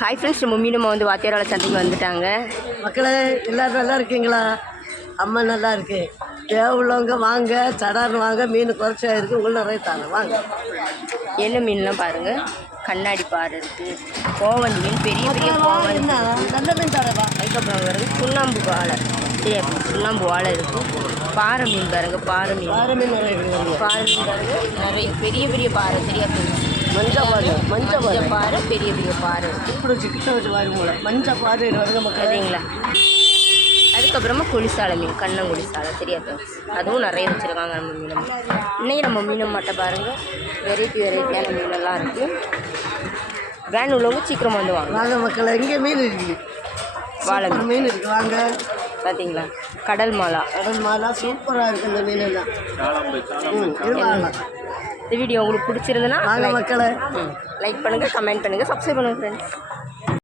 Hi friends, நம்ம மீண்டும் வந்து வாத்தியாரோட சந்தைக்கு வந்துட்டாங்க. மக்களே எல்லோரும் நல்லா இருக்கீங்களா? அம்மா நல்லா இருக்கு. தேவை உள்ளவங்க வாங்க, சடார்னு வாங்க. மீன் குறைச்சா இருக்குது, உள்ள நிறைய தாங்க வாங்க. என்ன மீன்லாம் பாருங்கள். கண்ணாடி பாறை இருக்குது, கோவந்தி மீன், பெரிய பெரிய கோவந்தி, நல்ல மீன் தரவா. அதுக்கப்புறம் பாருங்கள் சுண்ணாம்பு வாழை, சரியா சுண்ணாம்பு வாழை இருக்குது. பாறை மீன் பாருங்கள், பாறை மீன் நிறைய இருக்குது. பாறை மீன் பாருங்கள், நிறைய பெரிய பெரிய பாறை, சரியா மஞ்சள் பாறை, பெரிய பெரிய பாறை இருக்குது. இப்படி வச்சு கிட்ட வச்சு வாங்க மஞ்சள் பாறை வருங்க மக்கள், சரிங்களா? அதுக்கப்புறமா குளிசாலை மீன், கண்ணங்குளிசாலை, சரியா அதுவும் நிறைய வச்சுருக்காங்க நம்ம மீனம். இன்றைக்கி நம்ம மீனம் மட்டும் பாருங்கள், வெரைட்டியான மீனெல்லாம் இருக்குது. வேன் உள்ளவங்க சீக்கிரம் வந்து வாங்க மக்கள். இங்கே மீன் இருக்குது, வாழை மீன் இருக்குது வாங்க. பார்த்தீங்களா? கடல் மாலா சூப்பராக இருக்குது இந்த மீன் எல்லாம். இந்த வீடியோ உங்களுக்கு பிடிச்சிருந்ததுன்னா வாங்க மக்களை லைக் பண்ணுங்கள், கமெண்ட் பண்ணுங்கள், சப்ஸ்கிரைப் பண்ணுங்கள் ஃப்ரெண்ட்ஸ்.